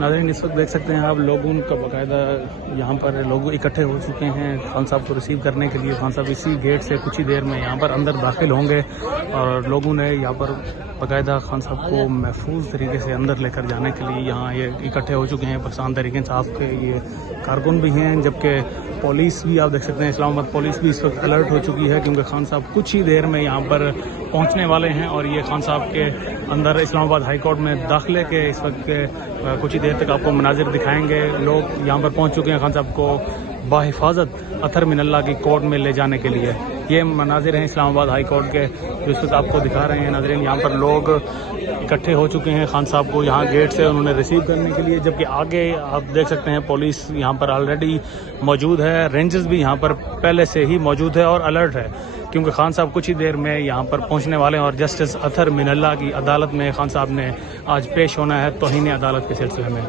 ناظرین اس وقت دیکھ سکتے ہیں آپ لوگوں کا باقاعدہ یہاں پر لوگ اکٹھے ہو چکے ہیں خان صاحب کو ریسیو کرنے کے لیے. خان صاحب اسی گیٹ سے کچھ ہی دیر میں یہاں پر اندر داخل ہوں گے اور لوگوں نے یہاں پر باقاعدہ خان صاحب کو محفوظ طریقے سے اندر لے کر جانے کے لیے یہاں یہ اکٹھے ہو چکے ہیں. پاکستان تحریک انصاف کے یہ کارکن بھی ہیں، جبکہ پولیس بھی آپ دیکھ سکتے ہیں اسلام آباد پولیس بھی اس وقت الرٹ ہو چکی ہے کیونکہ خان صاحب کچھ ہی دیر میں یہاں پر پہنچنے والے ہیں. اور یہ خان صاحب کے اندر اسلام آباد ہائی کورٹ میں داخلے کے اس وقت کچھ ہی دیر تک آپ کو مناظر دکھائیں گے. لوگ یہاں پر پہنچ چکے ہیں خان صاحب کو بحفاظت اطہر من اللہ کی کورٹ میں لے جانے کے لیے. یہ مناظر ہیں اسلام آباد ہائی کورٹ کے جو اس وقت آپ کو دکھا رہے ہیں ناظرین. یہاں پر لوگ اکٹھے ہو چکے ہیں خان صاحب کو یہاں گیٹ سے انہوں نے ریسیو کرنے کے لیے، جبکہ آگے آپ دیکھ سکتے ہیں پولیس یہاں پر آلریڈی موجود ہے. رینجرز بھی یہاں پر پہلے سے ہی موجود ہے اور الرٹ ہے کیونکہ خان صاحب کچھ ہی دیر میں یہاں پر پہنچنے والے ہیں اور جسٹس اطہر من اللہ کی عدالت میں خان صاحب نے آج پیش ہونا ہے توہین عدالت کے سلسلے میں.